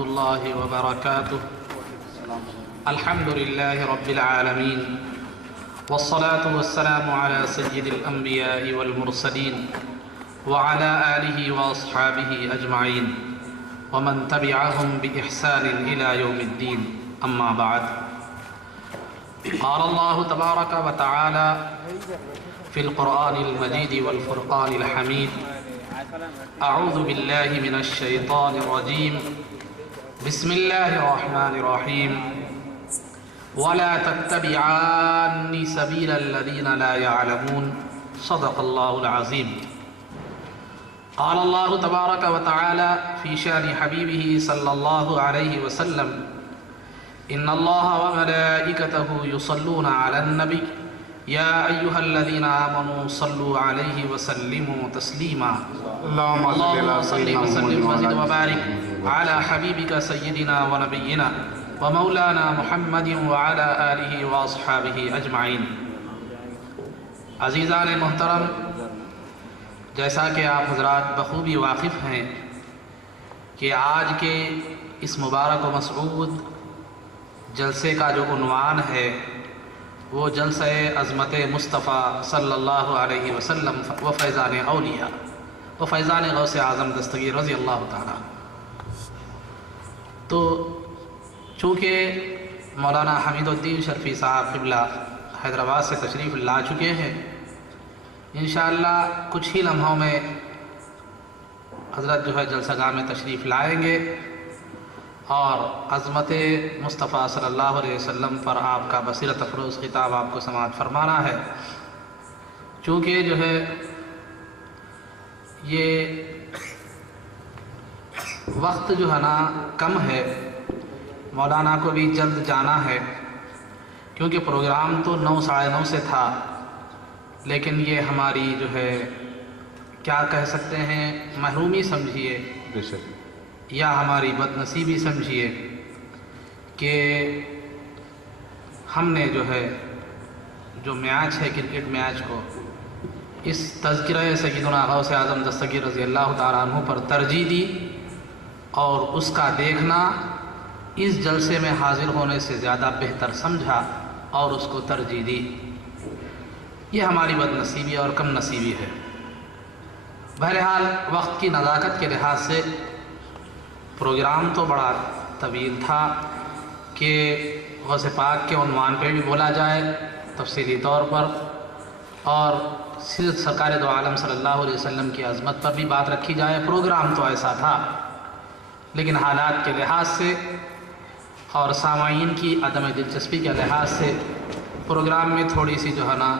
الله وبركاته. الحمد لله رب العالمين، والصلاة والسلام على سيد الأنبياء والمرسلين وعلى آله وأصحابه أجمعين ومن تبعهم بإحسان إلى يوم الدين. أما بعد، قال الله تبارك وتعالى في القرآن المجيد والفرقان الحميد: أعوذ بالله من الشيطان الرجيم، بسم الله الرحمن الرحيم، ولا تتبعان سبيل الذين لا يعلمون. صدق الله العظيم. قال الله تبارك وتعالى في شان حبيبه صلى الله عليه وسلم: إن الله وملائكته يصلون على النبي يا أيها الذين آمنوا صلوا عليه وسلموا تسليما. اللهم صل وسلم وزد وبارك على حبيبك سيدنا ونبينا ومولانا محمد وعلى آلہ واصحابہ اجمعین. عزیزان محترم، جیسا کہ آپ حضرات بخوبی واقف ہیں کہ آج کے اس مبارک و مسعود جلسے کا جو عنوان ہے وہ جلسہ عظمت مصطفیٰ صلی اللہ علیہ وسلم و فیضان اولیاء و فیضان غوث اعظم دستگیر رضی اللہ تعالیٰ. تو چونکہ مولانا حمید الدین شرفی صاحب قبلہ حیدرآباد سے تشریف لا چکے ہیں، انشاءاللہ کچھ ہی لمحوں میں حضرت جو ہے جلسہ گاہ میں تشریف لائیں گے اور عظمت مصطفیٰ صلی اللہ علیہ وسلم پر آپ کا بصیرت افروز خطاب آپ کو سماعت فرمانا ہے. چونکہ جو ہے یہ وقت جو ہے نا کم ہے، مولانا کو بھی جلد جانا ہے، کیونکہ پروگرام تو 9 ساڑھے 9 سے تھا، لیکن یہ ہماری جو ہے کیا کہہ سکتے ہیں محرومی سمجھیے یا ہماری بد نصیبی سمجھیے کہ ہم نے جو ہے جو میچ ہے کرکٹ میچ کو اس تذکرہ سیدنا غوث اعظم دستگیر رضی اللہ تعالیٰ عنہ پر ترجیح دی، اور اس کا دیکھنا اس جلسے میں حاضر ہونے سے زیادہ بہتر سمجھا اور اس کو ترجیح دی. یہ ہماری بد نصیبی اور کم نصیبی ہے. بہرحال وقت کی نزاکت کے لحاظ سے پروگرام تو بڑا طویل تھا کہ غوث پاک کے عنوان پہ بھی بولا جائے تفصیلی طور پر، اور سرکار دو عالم صلی اللہ علیہ وسلم کی عظمت پر بھی بات رکھی جائے. پروگرام تو ایسا تھا، لیکن حالات کے لحاظ سے اور سامعین کی عدم دلچسپی کے لحاظ سے پروگرام میں تھوڑی سی جو ہے نا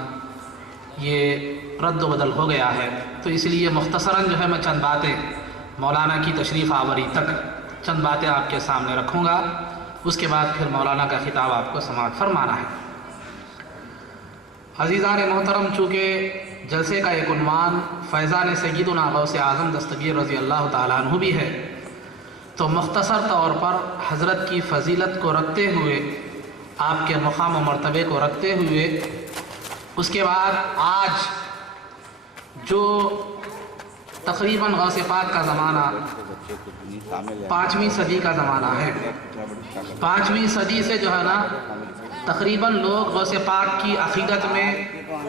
یہ رد و بدل ہو گیا ہے. تو اس لیے مختصراً جو ہے میں چند باتیں مولانا کی تشریف آوری تک چند باتیں آپ کے سامنے رکھوں گا، اس کے بعد پھر مولانا کا خطاب آپ کو سماعت فرمانا ہے. عزیزان محترم، چونکہ جلسے کا ایک عنوان فیضان سیدنا غوث اعظم دستگیر رضی اللہ تعالیٰ عنہ بھی ہے، تو مختصر طور پر حضرت کی فضیلت کو رکھتے ہوئے، آپ کے مقام و مرتبے کو رکھتے ہوئے، اس کے بعد آج جو تقریباً غوث پاک کا زمانہ 5ویں صدی کا زمانہ ہے، 5ویں صدی سے جو ہے نا تقریباً لوگ غوث پاک کی عقیدت میں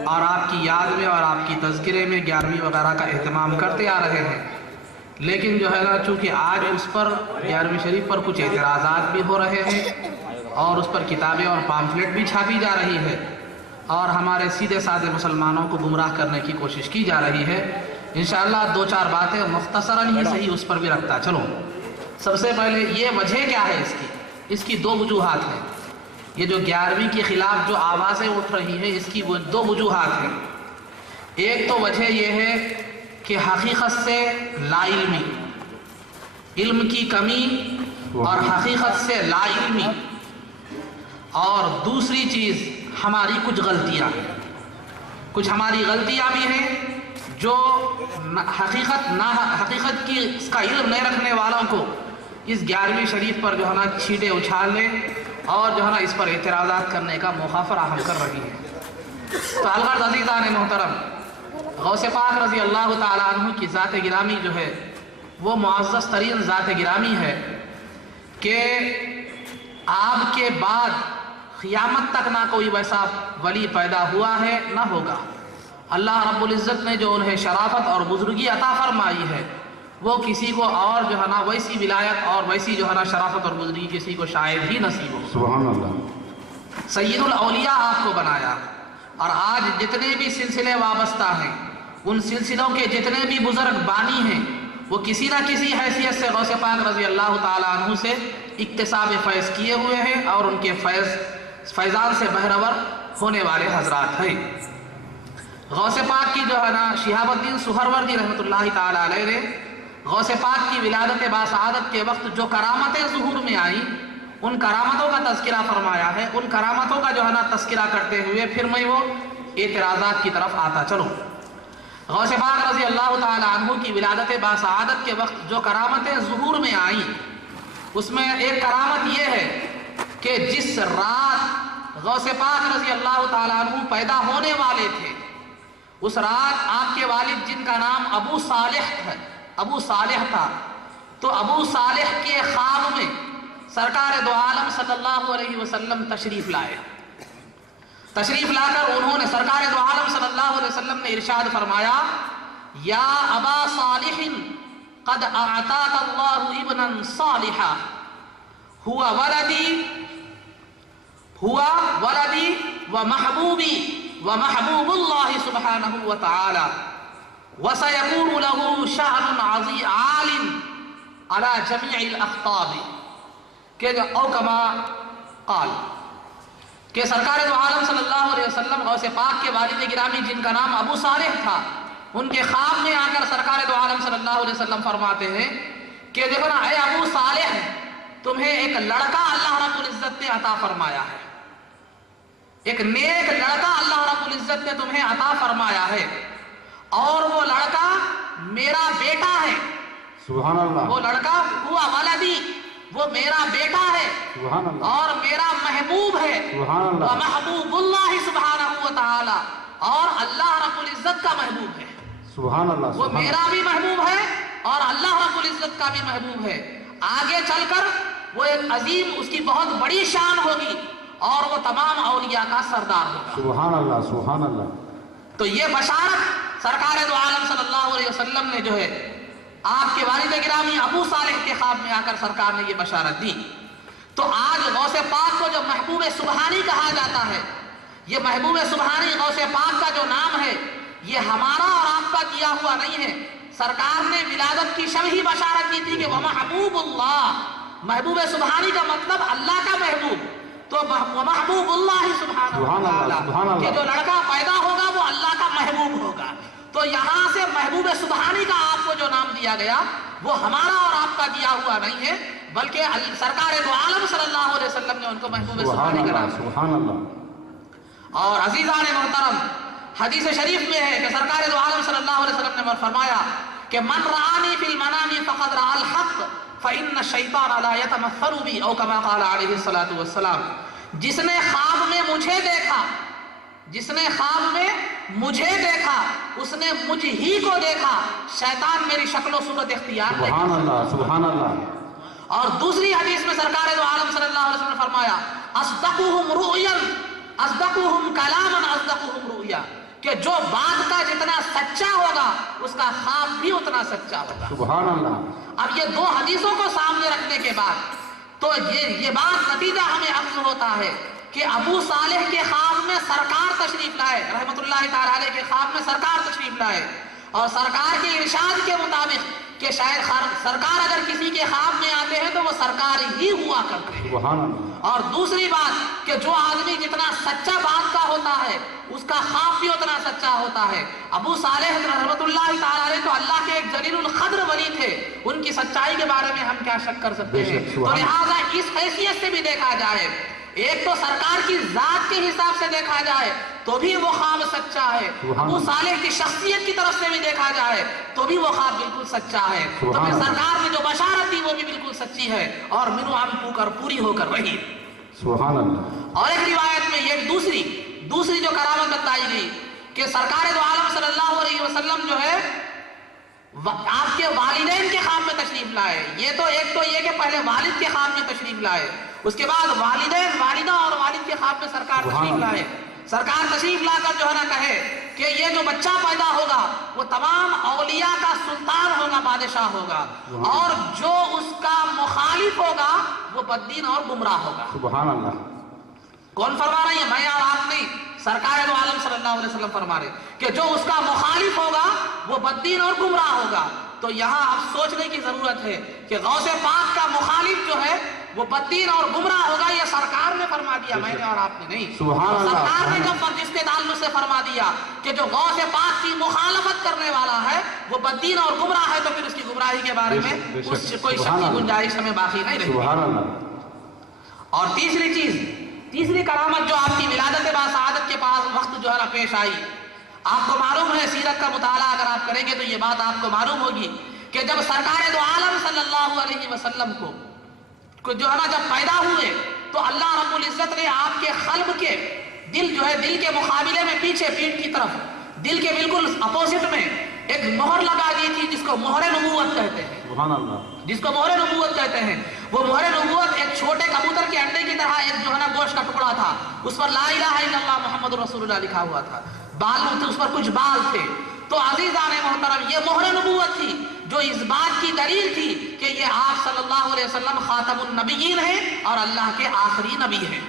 اور آپ کی یاد میں اور آپ کی تذکرے میں 11ویں وغیرہ کا اہتمام کرتے آ رہے ہیں. لیکن جو ہے نا چونکہ آج اس پر 11ویں شریف پر کچھ اعتراضات بھی ہو رہے ہیں اور اس پر کتابیں اور پامفلیٹ بھی چھاپی جا رہی ہے اور ہمارے سیدھے سادے مسلمانوں کو گمراہ کرنے کی کوشش کی جا رہی ہے. انشاءاللہ 2-4 باتیں مختصراً ہی صحیح اس پر بھی رکھتا چلوں. سب سے پہلے یہ وجہ کیا ہے اس کی 2 وجوہات ہیں. یہ جو 11ویں کے خلاف جو آوازیں اٹھ رہی ہیں اس کی 2 وجوہات ہیں. ایک تو وجہ یہ ہے کہ حقیقت سے لا علمی، علم کی کمی اور حقیقت سے لا علمی، اور دوسری چیز ہماری کچھ غلطیاں ہیں. کچھ ہماری غلطیاں بھی ہیں جو حقیقت کی اس کا علم نہیں رکھنے والوں کو اس 11ویں شریف پر جو ہے نا چھینٹے اچھالنے اور جو ہے نا اس پر اعتراضات کرنے کا موقع فراہم کر رہی ہے. تو الغرض عزیزان محترم، غوث پاک رضی اللہ تعالیٰ عنہ کی ذات گرامی جو ہے وہ معزز ترین ذات گرامی ہے. کہ آپ کے بعد قیامت تک نہ کوئی ویسا ولی پیدا ہوا ہے نہ ہوگا۔ اللہ رب العزت نے جو انہیں شرافت اور بزرگی عطا فرمائی ہے وہ کسی کو اور جو ہے نا ویسی ولایت اور ویسی جو ہے نا شرافت اور بزرگی کسی کو شاید ہی نصیب ہو۔ سبحان اللہ۔ سید الاولیاء آپ کو بنایا، اور آج جتنے بھی سلسلے وابستہ ہیں ان سلسلوں کے جتنے بھی بزرگ بانی ہیں وہ کسی نہ کسی حیثیت سے غوث پاک رضی اللہ تعالیٰ عنہ سے اکتساب فیض کیے ہوئے ہیں اور ان کے فیضان سے بہرور ہونے والے حضرات ہیں۔ غوث پاک کی جو ہے نا شہاب الدین سہروردی رحمۃ اللہ تعالیٰ علیہ نے غوث پاک کی ولادت باسعادت کے وقت جو کرامتیں ظہور میں آئیں ان کرامتوں کا تذکرہ فرمایا ہے۔ ان کرامتوں کا جو ہے نا تذکرہ کرتے ہوئے پھر میں وہ اعتراضات کی طرف آتا چلوں۔ غوث پاک رضی اللہ تعالیٰ عنہ کی ولادت باسعادت کے وقت جو کرامتیں ظہور میں آئیں اس میں ایک کرامت یہ ہے کہ جس رات غوث پاک رضی اللہ تعالیٰ عنہ پیدا ہونے والے تھے اس رات آپ کے والد جن کا نام ابو صالح تھا تو ابو صالح کے خواب میں سرکار دو عالم صلی اللہ علیہ وسلم تشریف لائے۔ تشریف لا کر انہوں نے سرکار دو عالم صلی اللہ علیہ وسلم نے ارشاد فرمایا یا ابا صالح قد اعطاک اللہ ابنا صالحا ہوا ولدی ومحبوبی ومحبوب اللہ سبحانہ وتعالی وسيكون له شأن عال على جميع الاخطاب کہ او کما قال کہ سرکار دو عالم صلی اللہ علیہ وسلم غوث پاک کے والد گرامی جن کا نام ابو صالح تھا ان کے خواب میں آ کر سرکار دو عالم صلی اللہ علیہ وسلم فرماتے ہیں کہ دیکھو نا اے ابو صالح تمہیں ایک لڑکا اللہ رب العزت نے عطا فرمایا ہے، ایک نیک لڑکا اللہ رب العزت نے تمہیں عطا فرمایا ہے اور وہ لڑکا میرا بیٹا ہے۔ سبحان اللہ۔ وہ لڑکا ہوا ولدی وہ میرا بیٹا ہے سبحان اللہ اور میرا محبوب ہے سبحان اللہ ومحبوب اللہ سبحانہ وتعالی اور اللہ رب العزت کا محبوب ہے۔ سبحان اللہ۔ وہ میرا بھی محبوب ہے اور اللہ رب العزت کا بھی محبوب ہے۔ آگے چل کر وہ ایک عظیم اس کی بہت بڑی شان ہوگی اور وہ تمام اولیاء کا سردار ہوگا۔ سبحان اللہ سبحان اللہ۔ تو یہ بشارت سرکار دو عالم صلی اللہ علیہ وسلم نے جو ہے آپ کے والد گرامی ابو صالح کے خواب میں آ کر سرکار نے یہ بشارت دی۔ تو آج غوث پاک کو جو محبوب سبحانی کہا جاتا ہے یہ محبوب سبحانی غوث پاک کا جو نام ہے یہ ہمارا اور آپ کا کیا ہوا نہیں ہے۔ سرکار نے ولادت کی شب ہی بشارت کی تھی کہ وہ محبوب اللہ، محبوب سبحانی کا مطلب اللہ کا محبوب، تو محبوب اللہ سبحانہ وتعالی کہ جو لڑکا پیدا ہوگا وہ اللہ کا محبوب ہوگا۔ تو یہاں سے محبوب سبحانی کا آپ کو جو نام دیا گیا وہ ہمارا اور آپ کا دیا ہوا نہیں ہے بلکہ سرکار دو عالم صلی اللہ علیہ وسلم نے ان کو محبوب سبحانی کا نام دیا۔ سبحان اللہ۔ اور عزیزان محترم حدیث شریف میں ہے کہ سرکار دو عالم صلی اللہ علیہ وسلم نے فرمایا کہ من رآنی فی المنام فقد رأى الحق فإن الشیطان لا يتمثل بی او کما قال علیہ الصلاۃ والسلام، جس نے خواب میں مجھے دیکھا، جس نے خواب میں مجھے دیکھا اس نے مجھ ہی کو دیکھا، شیطان میری شکل و صورت اختیار نہیں۔ سبحان اللہ سبحان اللہ۔ اور دوسری حدیث میں سرکار دو عالم صلی اللہ علیہ وسلم نے فرمایا اصدقهم رؤیا اصدقهم کلاما اصدقهم رؤیا، کہ جو بات کا جتنا سچا ہوگا اس کا خواب بھی اتنا سچا ہوگا۔ سبحان اللہ۔ اب یہ دو حدیثوں کو سامنے رکھنے کے بعد تو یہ بات نتیجہ ہمیں اخذ ہوتا ہے کہ ابو صالح کے خواب میں سرکار تشریف لائے رحمت اللہ تعالی علیہ کے خواب میں سرکار تشریف لائے اور سرکار کے ارشاد کے مطابق کہ شاید سرکار اگر کسی کے خواب میں آتے ہیں تو وہ سرکار ہی ہوا کرتے ہیں۔ سبحان اللہ۔ اور دوسری بات کہ جو آدمی جتنا سچا بات کا ہوتا ہے اس کا خواب بھی اتنا سچا ہوتا ہے۔ ابو صالح رحمت اللہ تعالی علیہ تو اللہ کے ایک جلیل القدر ولی تھے، ان کی سچائی کے بارے میں ہم کیا شک کر سکتے ہیں؟ تو لہٰذا اس حیثیت سے بھی دیکھا جائے، ایک تو سرکار کی ذات کے حساب سے دیکھا جائے تو بھی وہ خواب سچا ہے، ابو صالح کی شخصیت کی طرف سے بھی دیکھا جائے تو بھی وہ خواب بالکل سچا ہے۔ تو پھر سرکار نے جو بشارت دی وہ بھی بالکل سچی ہے اور منو ہم پوری ہو کر رہی۔ سبحان اللہ۔ اور ایک روایت میں یہ دوسری جو کرامت بتائی گئی کہ سرکار دو عالم صلی اللہ علیہ وسلم جو ہے آپ کے والدین کے خواب میں تشریف لائے. یہ تو یہ کہ پہلے والد کے خواب میں تشریف لائے, اس کے بعد والدین, والدہ اور والد کے خواب میں سرکار تشریف لائے. سرکار تشریف لا کر جو ہے نا کہے کہ یہ جو بچہ پیدا ہوگا وہ تمام اولیاء کا سلطان ہوگا, بادشاہ ہوگا, اور جو اس کا مخالف ہوگا وہ بددین اور گمراہ ہوگا. سبحان اللہ. کون فرما رہی ہے؟ میں اور آپ نہیں, سرکار دو عالم صلی اللہ علیہ وسلم فرما رہے کہ جو اس کا مخالف ہوگا وہ بددین اور گمراہ ہوگا. تو یہاں اب سوچنے کی ضرورت ہے کہ غوث پاک کا مخالف جو ہے وہ بددین اور گمراہ ہوگا. یہ سرکار نے فرما دیا, میں نے اور آپ نے نہیں. سرکار نے جب جس کے تعلق سے فرما دیا کہ جو غوث پاک کی مخالفت کرنے والا ہے وہ بددین اور گمراہ ہے, تو پھر اس کی گمراہی کے بارے میں کوئی شک کی گنجائش ہمیں باقی نہیں رہی. اور تیسری کرامت جو آپ کی ولادت باسعادت کے پاس وقت جو ہے نا پیش آئی, آپ کو معلوم ہے, سیرت کا مطالعہ اگر آپ کریں گے تو یہ بات آپ کو معلوم ہوگی کہ جب سرکار دو عالم صلی اللہ علیہ وسلم کو جو ہے نا جب پیدا ہوئے تو اللہ رب العزت نے آپ کے قلب کے دل جو ہے دل کے مقابلے میں پیچھے پیٹھ کی طرف دل کے بالکل اپوزٹ میں ایک مہر لگا دی تھی جس کو مہر نبوت کہتے ہیں. سبحان اللہ. جس کو مہر نبوت کہتے ہیں. وہ مہر نبوت ایک چھوٹے کبوتر کے انڈے کی طرح ایک جو ہے نا گوشت کا ٹکڑا تھا, اس پر لا الہ الا اللہ محمد رسول اللہ لکھا ہوا تھا, بال تھے اس پر کچھ بال تھے. تو عزیزان محترم یہ مہر نبوت تھی جو اس بات کی دلیل تھی کہ یہ آپ صلی اللہ علیہ وسلم خاتم النبیین ہیں اور اللہ کے آخری نبی ہیں.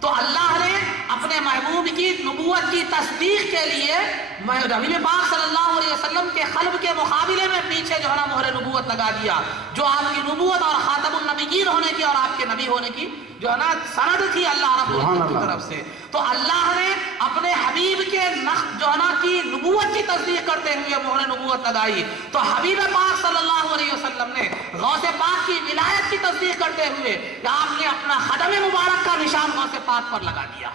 تو اللہ نے اپنے محبوب کی نبوت کی تصدیق کے لیے نبی پاک صلی اللہ علیہ وسلم کے قلب کے مقابلے میں پیچھے جو ہے نا مہر نبوت لگا دیا, جو آپ کی نبوت اور خاتم النبیین ہونے کی اور آپ کے نبی ہونے کی جو ہے نا سند تھی اللہ رب العزت کی طرف سے. تو اللہ نے اپنے حبیب کے جو ہے نا کی نبوت کی تصدیق کرتے ہوئے مہر نبوت لگائی. تو حبیب پاک صلی اللہ علیہ وسلم نے غوث پاک کی ولایت کی تصدیق کرتے ہوئے آپ نے اپنا قدم مبارک کا نشان غوث پاک پر لگا دیا.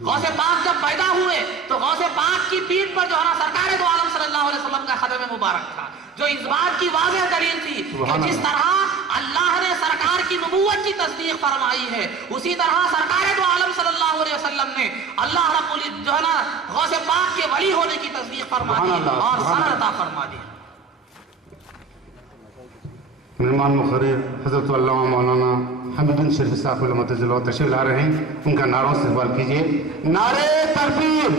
غوث پاک جب پیدا ہوئے تو غوث پاک کی پیٹھ پر جو ہے نا سرکار دو عالم صلی اللہ علیہ وسلم کا قدم مبارک تھا, جو اس بات کی واضح دلیل تھی کہ جس طرح اللہ نے سرکار کی نبوت کی تصدیق فرمائی ہے اسی طرح سرکار دو عالم صلی اللہ علیہ وسلم نے اللہ رب العزت جو ہے نا غوث پاک کے ولی ہونے کی تصدیق فرما دی اور سند عطا فرما دی. مہمان مقرر حضرت علامہ مولانا حمید بن شریف صاحب علامہ جلوہ تشریف لا رہے ہیں, ان کا نعروں سے استقبال کیجیے. نعرے تکبیر,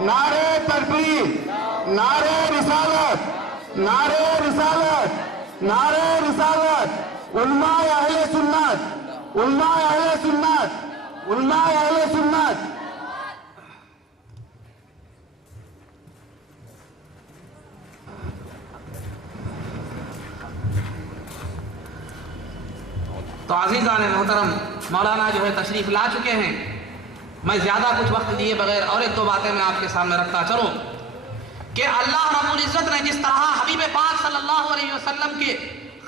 نعرے تکبیر, نعرے رسالت, نعرے رسالت, نعرے رسالت. علماء اہل سنت, علماء اہل سنت, علماء اہل سنت. تو عزیزان محترم مولانا جو ہے تشریف لا چکے ہیں. میں زیادہ کچھ وقت لیے بغیر اور ایک دو باتیں میں آپ کے سامنے رکھتا چلوں کہ اللہ رب العزت نے جس طرح حبیب پاک صلی اللہ علیہ وسلم کے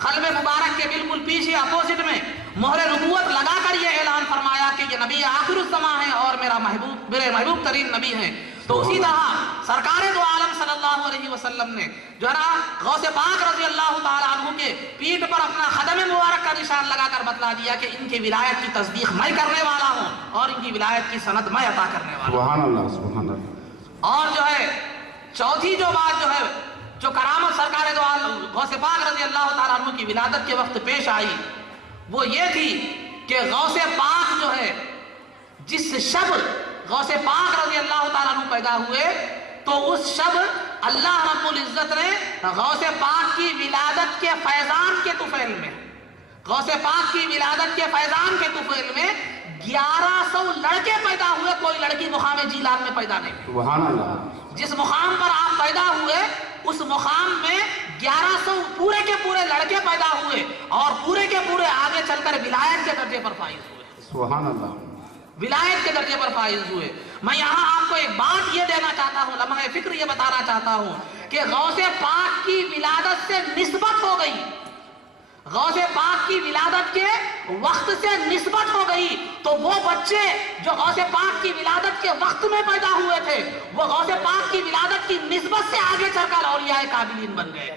قلب مبارک کے بالکل پیچھے اپوزٹ میں مہر نبوت لگا کر یہ اعلان فرمایا کہ یہ نبی آخر الزمان ہے اور میرے محبوب ترین نبی ہیں, تو اسی طرح سرکار دو عالم صلی اللہ علیہ وسلم نے جو ہے نا غوث پاک رضی اللہ تعالیٰ عنہ کے پیٹھ پر اپنا قدم مبارک کا نشان لگا کر بتلا دیا کہ ان کی ولایت کی تصدیق میں کرنے والا ہوں اور ان کی ولایت کی سند میں عطا کرنے والا ہوں. سبحان اللہ, سبحان اللہ. اور جو ہے چوتھی جو بات جو ہے جو کرامت سرکار دو عالم غوث پاک رضی اللہ تعالیٰ عنہ کی ولادت کے وقت پیش آئی وہ یہ تھی کہ غوث پاک جو ہے جس شب غوث پاک رضی اللہ تعالیٰ عنہ پیدا ہوئے تو اس شب اللہ رب العزت نے غوث پاک کی ولادت کے فیضان کے طفیل میں غوث پاک کی ولادت کے فیضان کے طفیل میں 1100 لڑکے پیدا ہوئے, کوئی لڑکی مقام جیلان میں پیدا نہیں. سبحان اللہ. جس مقام پر آپ پیدا ہوئے اس مقام میں 1100 پورے کے پورے لڑکے پیدا ہوئے اور پورے کے پورے آگے چل کر ولایت کے درجے پر فائز ہوئے. سبحان اللہ. ولایت کے درجے پر فائز ہوئے. میں یہاں آپ کو ایک بات یہ دینا چاہتا ہوں, لمحہ فکر یہ بتانا چاہتا ہوں کہ غوث پاک کی ولادت سے نسبت ہو گئی, غوث پاک کی ولادت کے وقت سے نسبت ہو گئی, تو وہ بچے جو غوث پاک کی ولادت کے وقت میں پیدا ہوئے تھے وہ غوث پاک کی ولادت کی نسبت سے آگے چل کر اولیاء کاملین بن گئے.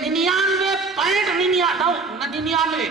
99.99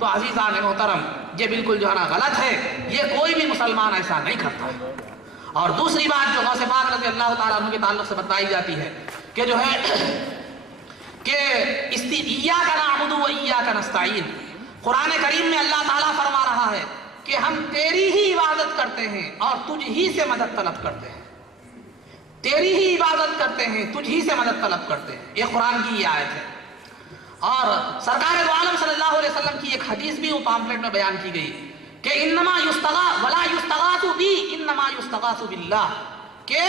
تو عزیزان محترم یہ بالکل جو ہے نا غلط ہے، یہ کوئی بھی مسلمان ایسا نہیں کرتا ہے۔ اور دوسری بات جو غوث پاک رضی اللہ تعالیٰ عنہ کے تعلق سے بتائی جاتی ہے کہ جو ہے کہ ایاک نعبد و ایاک نستعین، قرآن کریم میں اللہ تعالیٰ فرما رہا ہے کہ ہم تیری ہی عبادت کرتے ہیں اور تجھ ہی سے مدد طلب کرتے ہیں، تیری ہی عبادت کرتے ہیں، تجھ ہی سے مدد طلب کرتے ہیں۔ یہ قرآن کی یہ آیت ہے۔ اور سرکار دو عالم صلی اللہ علیہ وسلم کی ایک حدیث بھی وہ پامفلیٹ میں بیان کی گئی کہ انما یستغاث ولا یستغاث بی انما یستغاث باللہ، کہ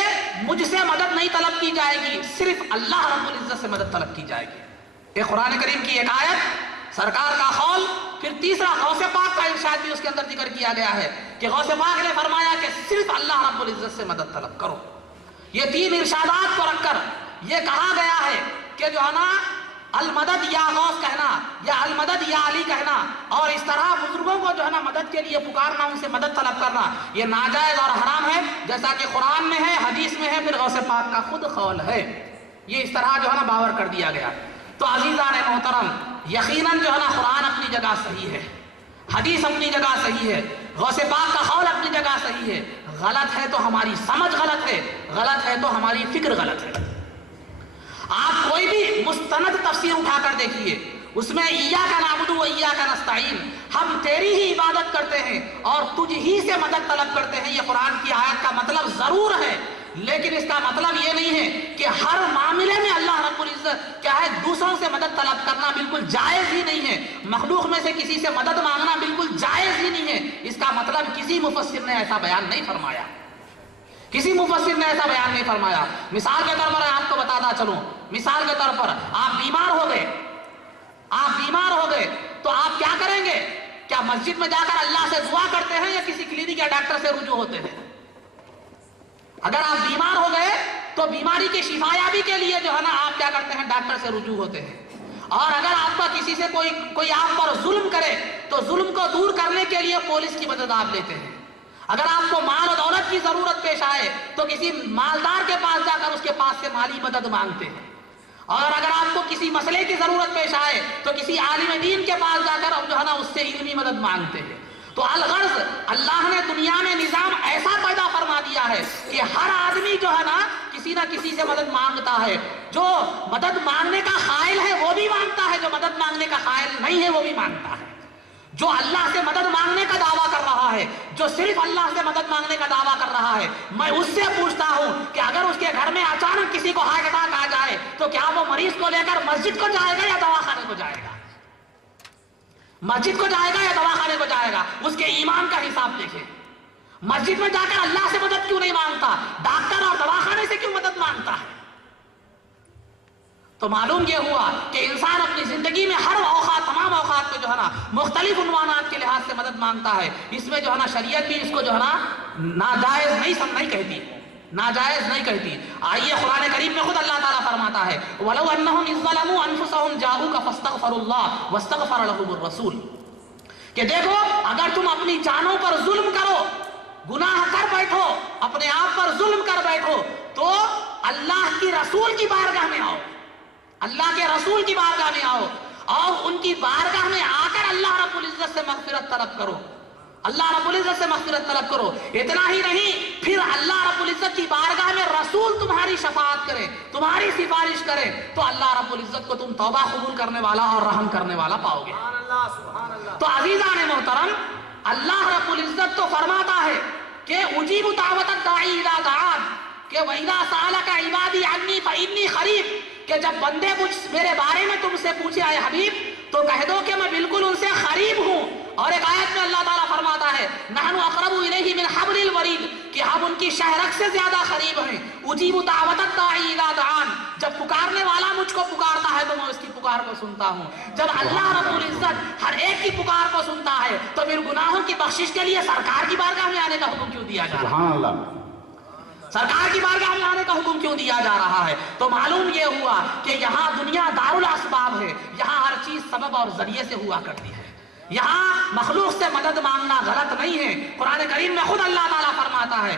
مجھ سے مدد نہیں طلب کی جائے گی، صرف اللہ رب العزت سے مدد طلب کی جائے گی۔ یہ قرآن کریم کی ایک آیت، سرکار کا قول، پھر تیسرا غوث پاک کا ارشاد بھی اس کے اندر ذکر کیا گیا ہے کہ غوث پاک نے فرمایا کہ صرف اللہ رب العزت سے مدد طلب کرو۔ یہ تین ارشادات کو رکھ کر یہ کہا گیا ہے کہ جو ہے نا المدد یا غوث کہنا یا المدد یا علی کہنا اور اس طرح بزرگوں کو جو ہے نا مدد کے لیے پکارنا، ان سے مدد طلب کرنا، یہ ناجائز اور حرام ہے، جیسا کہ قرآن میں ہے، حدیث میں ہے، پھر غوث پاک کا خود قول ہے۔ یہ اس طرح جو ہے نا باور کر دیا گیا۔ تو عزیزان محترم، یقیناً جو ہے نا قرآن اپنی جگہ صحیح ہے، حدیث اپنی جگہ صحیح ہے، غوث پاک کا قول اپنی جگہ صحیح ہے۔ غلط ہے تو ہماری سمجھ غلط ہے، غلط ہے تو ہماری فکر غلط ہے۔ آپ کوئی بھی مستند تفسیر اٹھا کر دیکھیے، اس میں ایاک نعبد و ایاک نستعین، ہم تیری ہی عبادت کرتے ہیں اور تجھ ہی سے مدد طلب کرتے ہیں، یہ قرآن کی آیت کا مطلب ضرور ہے، لیکن اس کا مطلب یہ نہیں ہے کہ ہر معاملے میں اللہ رب العزت کیا ہے دوسروں سے مدد طلب کرنا بالکل جائز ہی نہیں ہے، مخلوق میں سے کسی سے مدد مانگنا بالکل جائز ہی نہیں ہے۔ اس کا مطلب کسی مفسر نے ایسا بیان نہیں فرمایا، کسی مفسر نے ایسا بیان نہیں فرمایا۔ مثال کے طور پر آپ کو بتاتا چلوں، مثال کے طور پر آپ بیمار ہو گئے تو آپ کیا کریں گے؟ کیا مسجد میں جا کر اللہ سے دعا کرتے ہیں یا کسی کلینک یا ڈاکٹر سے رجوع ہوتے ہیں؟ اگر آپ بیمار ہو گئے تو بیماری کی شفایابی کے لیے جو ہے نا آپ کیا کرتے ہیں؟ ڈاکٹر سے رجوع ہوتے ہیں۔ اور اگر آپ کا کسی سے کوئی آپ پر ظلم کرے تو ظلم کو دور کرنے کے لیے پولیس کی مدد آپ لیتے ہیں۔ اگر آپ کو مال و دولت کی ضرورت پیش آئے تو کسی مالدار کے پاس جا کر اس کے پاس سے مالی مدد مانگتے ہیں۔ اور اگر آپ کو کسی مسئلے کی ضرورت پیش آئے تو کسی عالم دین کے پاس جا کر جو ہے نا اس سے علمی مدد مانگتے ہیں۔ تو الغرض اللہ نے دنیا میں نظام ایسا پیدا فرما دیا ہے کہ ہر آدمی جو ہے نا کسی نہ کسی سے مدد مانگتا ہے۔ جو مدد مانگنے کا قائل ہے وہ بھی مانگتا ہے، جو مدد مانگنے کا قائل نہیں ہے وہ بھی مانگتا ہے۔ جو اللہ سے مدد مانگنے کا دعویٰ کر رہا ہے، جو صرف اللہ سے مدد مانگنے کا دعویٰ کر رہا ہے، میں اس سے پوچھتا ہوں کہ اگر اس کے گھر میں اچانک کسی کو ہارٹ اٹیک آ جائے تو کیا وہ مریض کو لے کر مسجد کو جائے گا یا دواخانے کو جائے گا؟ مسجد کو جائے گا یا دواخانے کو جائے گا؟ اس کے ایمان کا حساب دیکھیں۔ مسجد میں جا کر اللہ سے مدد کیوں نہیں مانگتا، ڈاکٹر اور دواخانے سے کیوں مدد مانگتا ہے؟ تو معلوم یہ ہوا کہ انسان اپنی زندگی میں ہر اوقات، تمام اوقات کو جو ہے نا مختلف عنوانات کے لحاظ سے مدد مانگتا ہے۔ اس میں جو ہے نا شریعت بھی اس کو جو ہے نا ناجائز نہیں کہتی، ناجائز نہیں کہتی۔ آئیے قرآن کریم میں خود اللہ تعالیٰ فرماتا ہے وَلَوْ أَنَّهُمْ إِذْ ظَلَمُوا أَنفُسَهُمْ جَاءُوكَ فَاسْتَغْفَرُوا اللَّهَ وَاسْتَغْفَرَ لَهُمُ الرَّسُولُ، کہ دیکھو اگر تم اپنی جانوں پر ظلم کرو، گناہ کر بیٹھو، اپنے آپ پر ظلم کر بیٹھو، تو اللہ کی رسول کی بارگاہ میں آؤ، اللہ کے رسول کی بارگاہ میں آؤ اور ان کی بارگاہ میں آ کر اللہ رب العزت سے مغفرت طلب کرو، اللہ رب العزت سے مغفرت طلب کرو۔ اتنا ہی نہیں، پھر اللہ رب العزت کی بارگاہ میں رسول تمہاری شفاعت کرے، تمہاری سفارش کرے، تو اللہ رب العزت کو تم توبہ قبول کرنے والا اور رحم کرنے والا پاؤ گے۔ تو عزیزان محترم، اللہ رب العزت تو فرماتا ہے کہ اجیب دعوت الداعی اذا دعان، کہ وَإِذَا سَأَلَكَ عِبَادِي عَنِّي فَإِنِّي قَرِيبٌ، کہ جب بندے میرے بارے میں تم سے پوچھے آئے حبیب تو کہہ دو کہ میں بالکل ان سے قریب ہوں۔ اور ایک آیت میں اللہ تعالیٰ فرماتا ہے نحن اقرب الیہ من حبل الورید، کہ ہم ان کی شہرک سے زیادہ قریب ہیں۔ اجیب دعوت الداعی اذا دعان، جب پکارنے والا مجھ کو پکارتا ہے تو میں اس کی پکار کو سنتا ہوں۔ جب اللہ رب العزت ہر ایک کی پکار کو سنتا ہے تو پھر گناہوں کی بخشش کے لیے سرکار کی بارگاہ میں آنے کا حکم کیوں دیا جا رہا ہے؟ سرکار کی بارگاہ میں آنے کا حکم کیوں دیا جا رہا ہے؟ تو معلوم یہ ہوا کہ یہاں دنیا دار الاسباب ہے، یہاں ہر چیز سبب اور ذریعے سے ہوا کرتی ہے، یہاں مخلوق سے مدد مانگنا غلط نہیں ہے۔ قرآن کریم میں خود اللہ تعالیٰ فرماتا ہے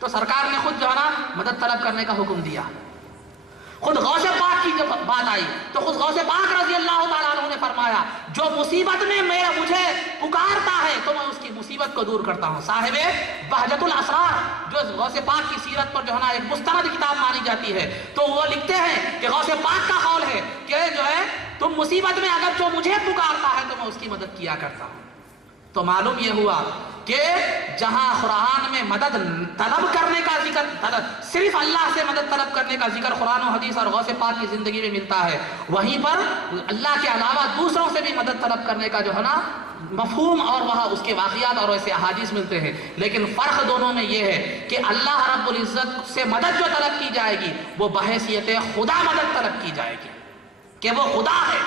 تو سرکار نے خود جو ہے نا مدد طلب کرنے کا حکم دیا. خود غوث پاک کی جب بات آئی تو خود غوث پاک رضی اللہ تعالیٰ عنہ نے فرمایا جو مصیبت میں مجھے پکارتا ہے تو میں اس کی مصیبت کو دور کرتا ہوں. صاحب بہجت الاسرار جو غوث پاک کی سیرت پر جو ہے نا ایک مستند کتاب مانی جاتی ہے تو وہ لکھتے ہیں کہ غوث پاک کا قول ہے کہ جو ہے تم مصیبت میں اگر جو مجھے پکارتا ہے تو میں اس کی مدد کیا کرتا ہوں. تو معلوم یہ ہوا کہ جہاں قرآن میں مدد طلب کرنے کا ذکر، صرف اللہ سے مدد طلب کرنے کا ذکر قرآن و حدیث اور غوث پاک کی زندگی میں ملتا ہے، وہیں پر اللہ کے علاوہ دوسروں سے بھی مدد طلب کرنے کا جو ہے نا مفہوم اور وہاں اس کے واقعات اور ایسے احادیث ملتے ہیں. لیکن فرق دونوں میں یہ ہے کہ اللہ رب العزت سے مدد جو طلب کی جائے گی وہ بحیثیت خدا مدد طلب کی جائے گی کہ وہ خدا ہے،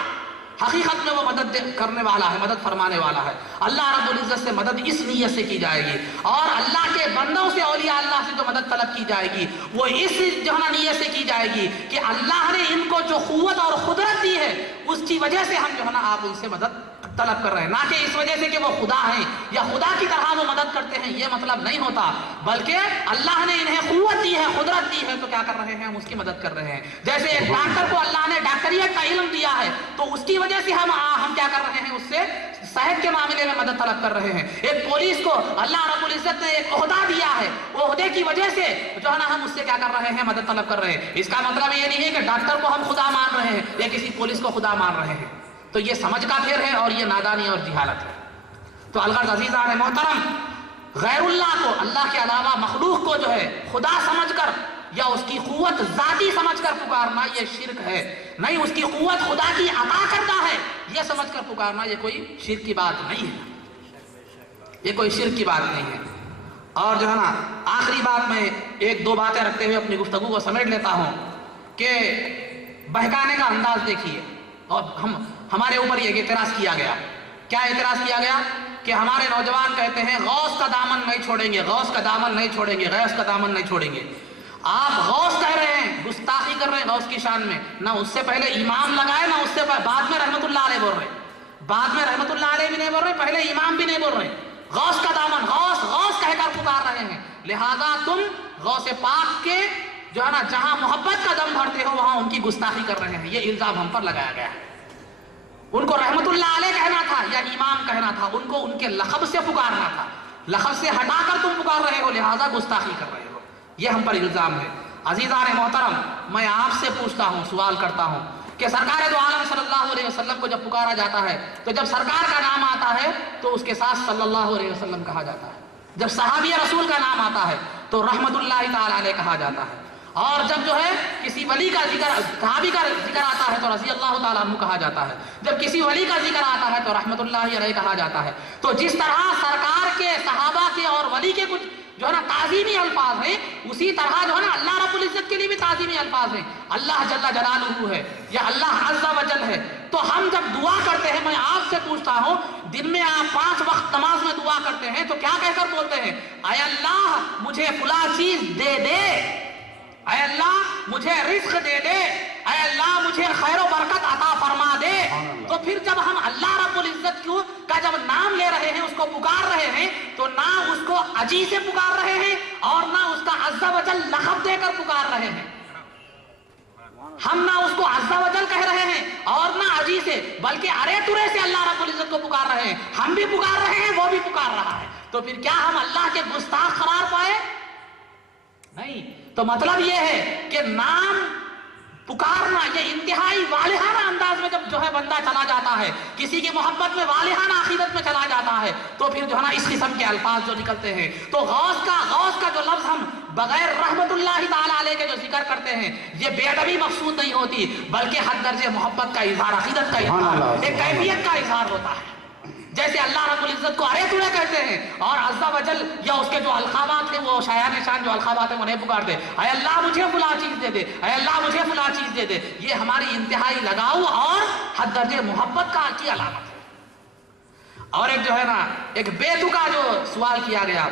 حقیقت میں وہ مدد کرنے والا ہے، مدد فرمانے والا ہے. اللہ رب العزت سے مدد اس نیت سے کی جائے گی، اور اللہ کے بندوں سے اولیاء اللہ سے جو مدد طلب کی جائے گی وہ اس جو ہے نیت سے کی جائے گی کہ اللہ نے ان کو جو قوت اور قدرت دی ہے اس کی وجہ سے ہم جو ہے نا آپ ان سے مدد طلب کر رہے ہیں، نہ کہ اس وجہ سے کہ وہ خدا ہیں یا خدا کی طرح وہ مدد کرتے ہیں. یہ مطلب نہیں ہوتا، بلکہ اللہ نے انہیں قوت دی ہے، قدرت دی ہے تو کیا کر رہے ہیں؟ ہم اس کی مدد کر رہے ہیں. جیسے ایک ڈاکٹر کو اللہ نے ڈاکٹریت کا علم دیا ہے تو اس کی وجہ سے ہم کیا کر رہے ہیں؟ اس سے صحت کے معاملے میں مدد طلب کر رہے ہیں. ایک پولیس کو اللہ رب العزت نے ایک عہدہ دیا ہے، وہ عہدے کی وجہ سے جو ہے نا ہم اس سے کیا کر رہے ہیں؟ مدد طلب کر رہے ہیں. اس کا مطلب یہ نہیں ہے کہ ڈاکٹر کو ہم خدا مان رہے ہیں یا کسی پولیس کو خدا مان رہے ہیں. تو یہ سمجھ کا پھیر ہے اور یہ نادانی اور جہالت ہے. تو الغرض عزیزان محترم، غیر اللہ کو، اللہ کے علاوہ مخلوق کو جو ہے خدا سمجھ کر یا اس کی قوت ذاتی سمجھ کر پکارنا یہ شرک ہے. نہیں، اس کی قوت خدا کی عطا کرتا ہے یہ سمجھ کر پکارنا یہ کوئی شرک کی بات نہیں ہے، یہ کوئی شرک کی بات نہیں ہے. اور جو ہے نا آخری بات میں ایک دو باتیں رکھتے ہوئے اپنی گفتگو کو سمیٹ لیتا ہوں کہ بہکانے کا انداز دیکھیے. اور ہمارے اوپر یہ اعتراض کیا گیا، کیا اعتراض کیا گیا کہ ہمارے نوجوان کہتے ہیں غوث کا دامن نہیں چھوڑیں گے، غوث کا دامن نہیں چھوڑیں گے، غوث کا دامن نہیں چھوڑیں گے. آپ غوث کہہ رہے ہیں، گستاخی کر رہے ہیں غوث کی شان میں، نہ اس سے پہلے امام لگائے نہ اس سے بعد میں رحمت اللہ علیہ بول رہے ہیں، بعد میں رحمت اللہ علیہ بھی نہیں بول رہے، پہلے امام بھی نہیں بول رہے. غوث کا دامن، غوث غوث کہہ کر پکار رہے ہیں. لہذا تم غوث پاک کے جو ہے نا جہاں محبت کا دم بھرتے ہو وہاں ان کی گستاخی کر رہے ہیں. یہ الزام ہم پر لگایا گیا ہے. ان کو رحمت اللہ علیہ کہنا تھا یا امام کہنا تھا، ان کو ان کے لقب سے پکارنا تھا. لقب سے ہٹا کر تم پکار رہے ہو، لہذا گستاخی کر رہے ہو. یہ ہم پر الزام ہے. عزیزان محترم، میں آپ سے پوچھتا ہوں، سوال کرتا ہوں کہ سرکار دو عالم صلی اللہ علیہ وسلم کو جب پکارا جاتا ہے تو جب سرکار کا نام آتا ہے تو اس کے ساتھ صلی اللہ علیہ وسلم کہا جاتا ہے. جب صحابی رسول کا نام آتا ہے تو رحمت اللہ تعالی علیہ کہا جاتا ہے. اور جب جو ہے کسی ولی کا ذکر، صحابی کا ذکر آتا ہے تو رضی اللہ تعالیٰ عنہ کہا جاتا ہے. جب کسی ولی کا ذکر آتا ہے تو رحمت اللہ علیہ کہا جاتا ہے. تو جس طرح سرکار کے، صحابہ کے اور ولی کے کچھ جو ہے نا تعظیمی الفاظ ہیں، اسی طرح جو ہے نا اللہ رب العزت کے لیے بھی تعظیمی الفاظ ہیں. اللہ جل جلالہ ہے یا اللہ عز و جل ہے. تو ہم جب دعا کرتے ہیں، میں آپ سے پوچھتا ہوں، دن میں آپ 5 وقت نماز میں دعا کرتے ہیں تو کیا کہہ کر بولتے ہیں؟ اے اللہ مجھے فلاں چیز دے دے، اے اللہ مجھے رزق دے دے، اے اللہ مجھے خیر و برکت عطا فرما دے. تو پھر جب ہم اللہ رب العزت کا جب نام لے رہے ہیں، اس کو پکار رہے ہیں، تو نہ اس کو اجی سے پکار رہے ہیں اور نہ اس کا عز و جل لقب دے کر پکار رہے ہیں. ہم نہ اس کو عز و جل کہہ رہے ہیں اور نہ اجی سے، بلکہ ارے ترے سے اللہ رب العزت کو پکار رہے ہیں. ہم بھی پکار رہے ہیں، وہ بھی پکار رہا ہے. تو پھر کیا ہم اللہ کے گستاخ قرار پائے؟ نہیں. تو مطلب یہ ہے کہ نام پکارنا یہ انتہائی والہانہ انداز میں جب جو ہے بندہ چلا جاتا ہے، کسی کی محبت میں والہانہ عقیدت میں چلا جاتا ہے، تو پھر جو ہے نا اس قسم کے الفاظ جو نکلتے ہیں. تو غوث کا جو لفظ ہم بغیر رحمت اللہ تعالیٰ علیہ کے جو ذکر کرتے ہیں، یہ بے ادبی مقصود نہیں ہوتی، بلکہ حد درجے محبت کا اظہار، عقیدت کا اظہار، ایک کیفیت کا اظہار ہوتا ہے. جیسے اللہ رب العزت کو ارے تُرے کہتے ہیں اور عز و جل یا اس کے جو القابات ہیں، وہ شایان شان جو القابات ہیں وہ نہیں پکارتے. اے اللہ مجھے فلاں چیز دے دے، اے اللہ مجھے فلاں چیز دے دے. یہ ہماری انتہائی لگاؤ اور حد درجے محبت کی علامت ہے. اور ایک جو ہے نا ایک بے تکا جو سوال کیا گیا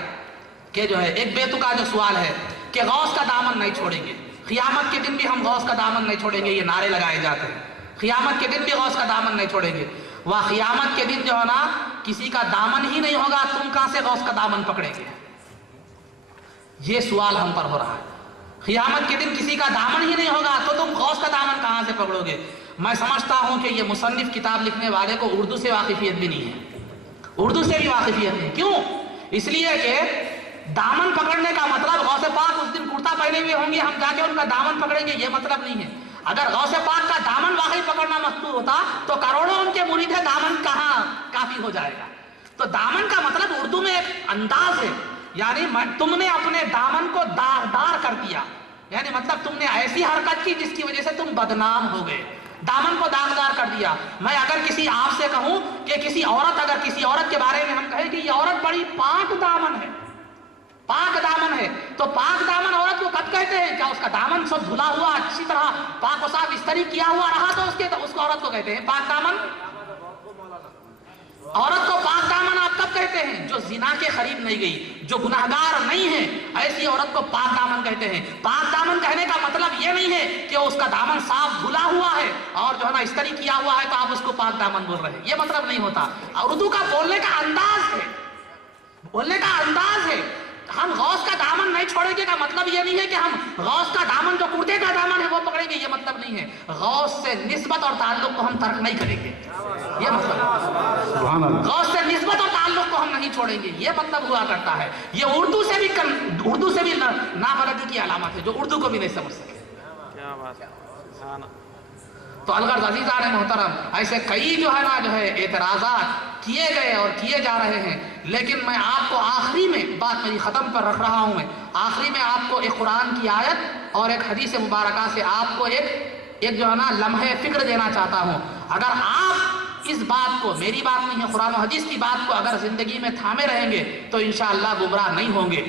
کہ جو ہے ایک بے تکا جو سوال ہے کہ غوث کا دامن نہیں چھوڑیں گے، قیامت کے دن بھی ہم غوث کا دامن نہیں چھوڑیں گے، یہ نعرے لگائے جاتے ہیں. قیامت کے دن بھی غوث کا دامن نہیں چھوڑیں گے. وہ قیامت کے دن جو ہے نا کسی کا دامن ہی نہیں ہوگا، تم کہاں سے غوث کا دامن پکڑیں گے؟ یہ سوال ہم پر ہو رہا ہے۔ قیامت کے دن کسی کا دامن ہی نہیں ہوگا تو تم غوث کا دامن کہاں سے پکڑو گے؟ میں سمجھتا ہوں کہ یہ مصنف کتاب لکھنے والے کو اردو سے واقفیت بھی نہیں ہے، اردو سے بھی واقفیت نہیں۔ کیوں؟ اس لیے کہ دامن پکڑنے کا مطلب غوث پاک اس دن کرتا پہنے ہوئے ہوں گے، ہم جا کے ان کا دامن پکڑیں گے، یہ مطلب نہیں ہے۔ اگر غوث پاک کا دامن واقعی پکڑنا مقصود ہوتا تو کروڑوں ان کے مرید ہے، دامن کہاں کافی ہو جائے گا؟ تو دامن کا مطلب اردو میں ایک انداز ہے، یعنی تم نے اپنے دامن کو داغدار کر دیا، یعنی مطلب تم نے ایسی حرکت کی جس کی وجہ سے تم بدنام ہو گئے، دامن کو داغدار کر دیا۔ میں اگر کسی آپ سے کہوں کہ کسی عورت کے بارے میں ہم کہیں کہ یہ عورت بڑی پاک دامن ہے، پاک دامن ہے، تو پاک دامن عورت کو کب کہتے ہیں؟ کیا اس کا دامن سب دھلا ہوا اچھی طرح پاک و صاف استری کیا ہوا رہا تو اس کو عورت کو کہتے ہیں پاک دامن؟ عورت کو پاک دامن آپ کب کہتے ہیں؟ جو زنا کے قریب نہیں گئی، جو گناہگار نہیں ہے، ایسی عورت کو پاک دامن کہتے ہیں۔ پاک دامن کہنے کا مطلب یہ نہیں ہے کہ اس کا دامن صاف دھلا ہوا ہے اور جو ہے نا استری کیا ہوا ہے تو آپ اس کو پاک دامن بول رہے ہیں، یہ مطلب نہیں ہوتا۔ اردو کا بولنے کا انداز ہے، بولنے کا انداز ہے۔ ہم غوث کا دامن نہیں چھوڑیں گے کا مطلب یہ نہیں ہے کہ ہم غوث کا دامن جو کرتے کا دامن ہے وہ پکڑیں گے، یہ مطلب نہیں ہے۔ غوث سے نسبت اور تعلق کو ہم ترک نہیں کریں گے، یہ مطلب ہے۔ غوث سے نسبت اور تعلق کو ہم نہیں چھوڑیں گے، یہ مطلب ہوا کرتا ہے۔ یہ اردو سے بھی نابلدی کی علامت ہے، جو اردو کو بھی نہیں سمجھ سکے۔ تو الغرض عزیزان محترم، ایسے کئی جو ہے اعتراضات کیے گئے اور کیے جا رہے ہیں، لیکن میں آپ کو آخری میں بات میری ختم پر رکھ رہا ہوں، میں آخری میں آپ کو ایک قرآن کی آیت اور ایک حدیث مبارکہ سے آپ کو ایک جو ہے نا لمحے فکر دینا چاہتا ہوں۔ اگر آپ اس بات کو، میری بات نہیں ہے، قرآن و حدیث کی بات کو اگر زندگی میں تھامے رہیں گے تو انشاءاللہ گمراہ نہیں ہوں گے،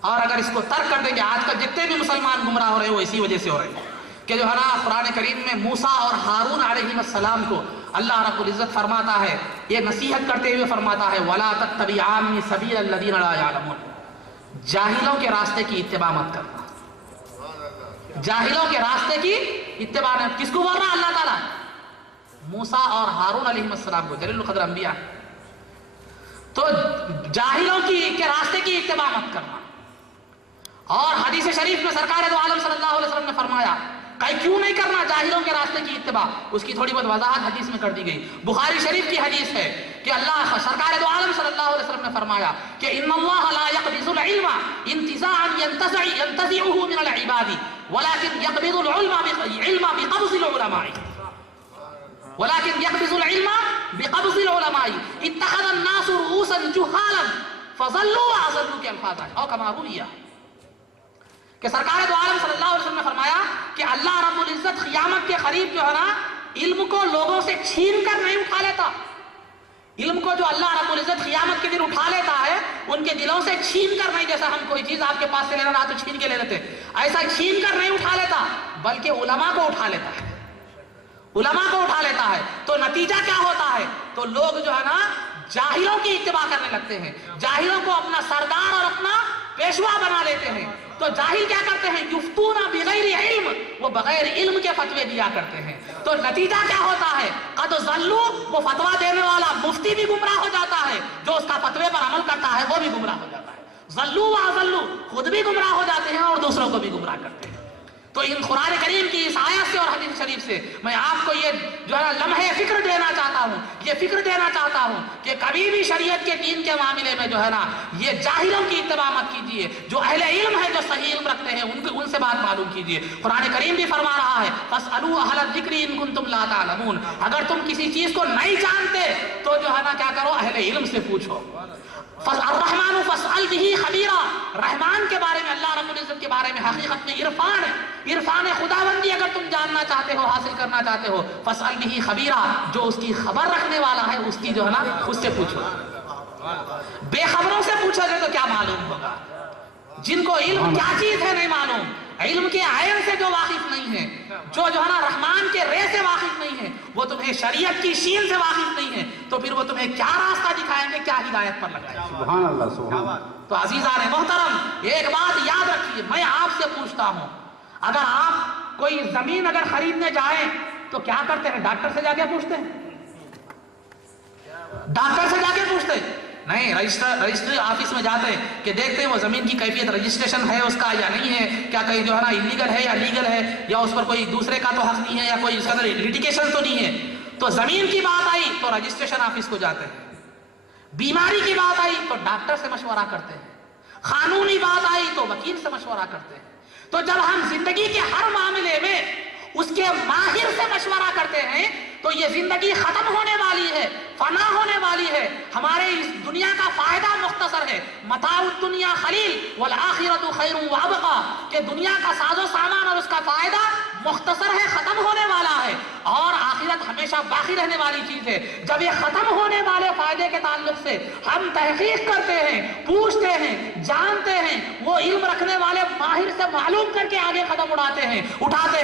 اور اگر اس کو ترک کر دیں گے، آج کل جتنے بھی مسلمان گمراہ ہو رہے ہیں وہ اسی وجہ سے ہو رہے ہیں کہ جو ہے نا قرآن کریم میں موسیٰ اور ہارون علیہ السلام کو اللہ رب العزت فرماتا ہے، یہ نصیحت کرتے ہوئے فرماتا ہے وَلَا تَتَّبِعَانِ سَبِيلَ الَّذِينَ لَا يَعْلَمُونَ، جاہلوں کے راستے کی اتباع مت کرنا، جاہلوں کے راستے کی اتباع نہیں۔ کس کو بول رہا اللہ تعالیٰ؟ موسیٰ اور ہارون علیہ السلام کو، جلیل القدر انبیاء۔ تو جاہلوں کے راستے کی اتباع مت کرنا۔ اور حدیث شریف میں سرکار دو عالم صلی اللہ علیہ وسلم نے فرمایا کہ کیوں نہیں کرنا جاہلوں کے راستے کی اتباع، اس کی تھوڑی بہت وضاحت حدیث میں کر دی گئی۔ بخاری شریف کی حدیث ہے کہ اللہ سرکار دو عالم صلی اللہ علیہ وسلم نے فرمایا کہ ان اللہ لا يقبض العلم انتزاعا ينتزعه من العباد ولكن يقبض العلم بقبض العلماء، ولكن يقبض العلم بقبض العلماء اتخذ الناس رؤوسا جهالا فظلوا واضلوا کے الفاظ ہیں، او کما روی کہ سرکار دو عالم صلی اللہ علیہ وسلم نے فرمایا کہ اللہ رب العزت قیامت کے قریب جو ہے نا علم کو لوگوں سے چھین کر نہیں اٹھا لیتا، علم کو جو اللہ رب العزت قیامت کے دن اٹھا لیتا ہے ان کے دلوں سے چھین کر نہیں، جیسا ہم کوئی چیز آپ کے پاس سے لینا رہا تو چھین کے لے لیتے، ایسا چھین کر نہیں اٹھا لیتا بلکہ علماء کو اٹھا لیتا ہے، علماء کو اٹھا لیتا ہے۔ تو نتیجہ کیا ہوتا ہے؟ تو لوگ جو ہے نا جاہلوں کی اتباع کرنے لگتے ہیں، جاہلوں کو اپنا سردار اور اپنا پیشوا بنا لیتے ہیں۔ تو جاہل کیا کرتے ہیں؟ یفتون بغیر علم، وہ بغیر علم کے فتوے دیا کرتے ہیں۔ تو نتیجہ کیا ہوتا ہے؟ قد ضلوا، وہ فتوا دینے والا مفتی بھی گمراہ ہو جاتا ہے، جو اس کا فتوے پر عمل کرتا ہے وہ بھی گمراہ ہو جاتا ہے۔ ضلوا واضلوا، خود بھی گمراہ ہو جاتے ہیں اور دوسروں کو بھی گمراہ کرتے ہیں۔ تو ان قرآن کریم کی اس آیت سے اور حدیث شریف سے میں آپ کو یہ جو ہے لمحے فکر دینا چاہتا ہوں، یہ فکر دینا چاہتا ہوں کہ کبھی بھی شریعت کے دین کے معاملے میں جو ہے نا یہ جاہلوں کی اتباع مت کیجیے، جو اہل علم ہے، جو صحیح علم رکھتے ہیں ان سے بات معلوم کیجیے۔ قرآن کریم بھی فرما رہا ہے فَاسْأَلُوا أَهْلَ الذِّكْرِ إِن كُنتُمْ لَا تَعْلَمُونَ، اگر تم کسی چیز کو نہیں جانتے تو جو ہے نا کیا کرو؟ اہل علم سے پوچھو۔ الرحمن فاسأل به خبیرا، رحمان کے بارے میں، اللہ رب العزت کے بارے میں حقیقت میں عرفان ہے، عرفان خداوندی اگر تم جاننا چاہتے ہو، حاصل کرنا چاہتے ہو، فاسأل به خبیرا، جو اس کی خبر رکھنے والا ہے اس کی جو ہے نا اس سے پوچھو۔ بے خبروں سے پوچھو گے تو کیا معلوم ہوگا؟ جن کو علم کیا چیز ہے نہیں معلوم، علم کے عین سے جو واقف نہیں ہے، جو ہے نا رحمان کے رے سے واقف نہیں ہے، وہ تمہیں شریعت کی شین سے واقف نہیں ہے، تو پھر وہ تمہیں کیا راستہ دکھائیں گے، کیا ہدایت پر لگائیں گے؟ سبحان اللہ، سبحان اللہ۔ تو عزیزان محترم ایک بات یاد رکھیے، میں آپ سے پوچھتا ہوں، اگر آپ کوئی زمین اگر خریدنے جائیں تو کیا کرتے ہیں؟ ڈاکٹر سے جا کے پوچھتے ہیں، ڈاکٹر سے جا کے پوچھتے ہیں، نہیں رجسٹری آفس میں جاتے ہیں کہ دیکھتے ہیں وہ زمین کی کیفیت رجسٹریشن ہے اس کا یا نہیں ہے، کیا کہیں جو ہے نا انلیگل ہے یا لیگل ہے، یا اس پر کوئی دوسرے کا تو حق نہیں ہے، یا کوئی اس کے اندر لٹیگیشن تو نہیں ہے۔ تو زمین کی بات آئی تو رجسٹریشن آفس کو جاتے ہیں، بیماری کی بات آئی تو ڈاکٹر سے مشورہ کرتے ہیں، قانونی بات آئی تو وکیل سے مشورہ کرتے ہیں۔ تو جب ہم زندگی کے ہر معاملے میں اس کے ماہر سے مشورہ کرتے ہیں تو یہ زندگی ختم ہونے والی ہے، فنا ہونے والی ہے، ہمارے اس دنیا کا فائدہ مختصر ہے۔ متاع الدنیا قلیل والآخرۃ خیر وابقیٰ، کہ دنیا کا ساز و سامان اور اس کا فائدہ مختصر ہے، ختم ہونے والا ہے، اور آخرت ہمیشہ باقی رہنے والی چیز ہے۔ جب یہ ختم ہونے والے فائدے کے تعلق سے ہم تحقیق کرتے ہیں، پوچھتے ہیں، جانتے ہیں، وہ علم رکھنے والے ماہر سے معلوم کر کے آگے قدم اٹھاتے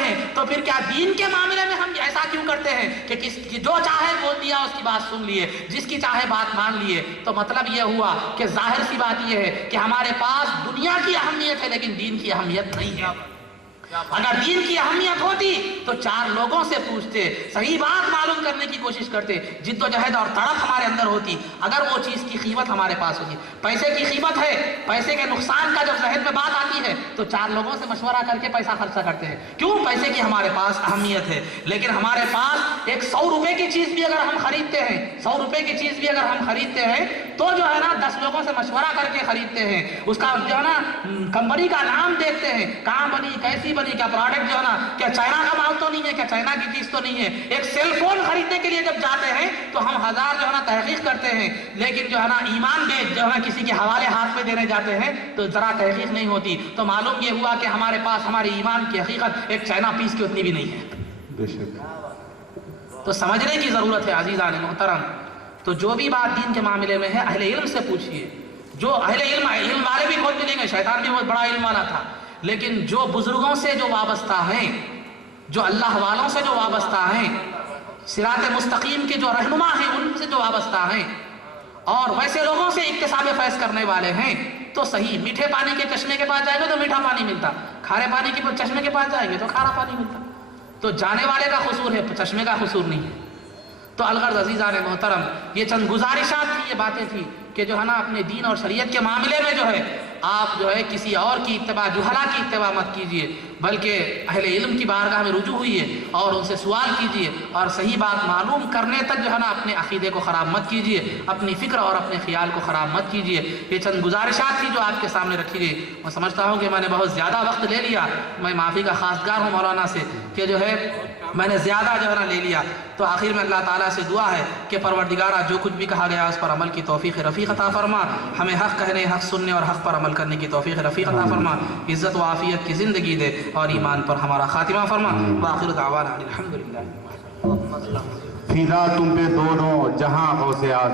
ہیں، تو پھر کیا دین کے معاملے میں ہم ایسا کیوں کرتے ہیں کہ جو چاہے بول دیا، اس کی بات سن لیے، جس کی چاہے بات مان لیے؟ تو مطلب یہ ہوا کہ ظاہر سی بات یہ ہے کہ ہمارے پاس دنیا کی اہمیت ہے لیکن دین کی اہمیت نہیں ہے۔ اگر دین کی اہمیت ہوتی تو چار لوگوں سے پوچھتے، صحیح بات معلوم کرنے کی کوشش کرتے، جد و جہد اور تڑپ ہمارے اندر ہوتی، اگر وہ چیز کی قیمت ہمارے پاس ہوتی۔ پیسے کی قیمت ہے، پیسے کے نقصان کا جب ذہن میں بات آتی ہے تو چار لوگوں سے مشورہ کر کے پیسہ خرچہ کرتے ہیں، کیوں؟ پیسے کی ہمارے پاس اہمیت ہے۔ لیکن ہمارے پاس ایک 100 روپے کی چیز بھی اگر ہم خریدتے ہیں، 100 روپے کی چیز بھی اگر ہم خریدتے ہیں تو جو ہے نا 10 لوگوں سے مشورہ کر کے خریدتے ہیں، اس کا جو ہے نا کمپنی کا نام دیکھتے ہیں، کہاں بنی، کیسی بنی، کیا پروڈکٹ جو ہے نا کیا چائنا کا مال تو نہیں ہے، کیا چائنا کی چیز تو نہیں ہے۔ ایک سیل فون خریدنے کے لیے جب جاتے ہیں تو ہم 1000 جو ہے نا تحقیق کرتے ہیں، لیکن جو ہے نا ایمان جو ہے نا کسی کے حوالے ہاتھ میں دینے جاتے ہیں تو ذرا تحقیق نہیں ہوتی۔ تو معلوم یہ ہوا کہ ہمارے پاس ہمارے ایمان کی حقیقت ایک چائنا پیس کی اتنی بھی نہیں ہے۔ بے شک تو سمجھنے کی ضرورت ہے عزیزان محترم۔ تو جو بھی بات دین کے معاملے میں ہے اہل علم سے پوچھئے۔ جو اہل علم والے بھی کون ملیں گے، شیطان بھی بہت بڑا علم والا تھا، لیکن جو بزرگوں سے جو وابستہ ہیں، جو اللہ والوں سے جو وابستہ ہیں، صراط مستقیم کے جو رہنما ہیں ان سے جو وابستہ ہیں، اور ویسے لوگوں سے اکتساب فیض کرنے والے ہیں، تو صحیح میٹھے پانی کے چشمے کے پاس جائیں گے تو میٹھا پانی ملتا، کھارے پانی کے چشمے کے پاس جائیں گے تو کھارا پانی ملتا۔ تو جانے والے کا قصور ہے، چشمے کا قصور نہیں ہے۔ تو الغرض عزیزان محترم، یہ چند گزارشات تھی، یہ باتیں تھی کہ جو ہے نا اپنے دین اور شریعت کے معاملے میں جو ہے آپ جو ہے کسی اور کی اتباع، جہلا کی اتباع مت کیجئے، بلکہ اہل علم کی بارگاہ میں رجوع ہوئیے اور ان سے سوال کیجئے، اور صحیح بات معلوم کرنے تک جو ہے نا اپنے عقیدے کو خراب مت کیجئے، اپنی فکر اور اپنے خیال کو خراب مت کیجئے۔ یہ چند گزارشات تھی جو آپ کے سامنے رکھی گئی۔ میں سمجھتا ہوں کہ میں نے بہت زیادہ وقت لے لیا، میں معافی کا خواستگار ہوں مولانا سے کہ جو ہے میں نے زیادہ جو ہے نا لے لیا۔ تو آخر میں اللہ تعالیٰ سے دعا ہے کہ پروردگارہ جو کچھ بھی کہا گیا اس پر عمل کی توفیق رفیق عطا فرما، ہمیں حق کہنے، حق سننے اور حق پر عمل کرنے کی توفیق رفیق عطا فرما، عزت و عافیت کی زندگی دے اور ایمان پر ہمارا خاتمہ فرما۔ وآخر دعوانا الحمدللہ۔ فدا تم پہ دونوں جہاں غوث اعظم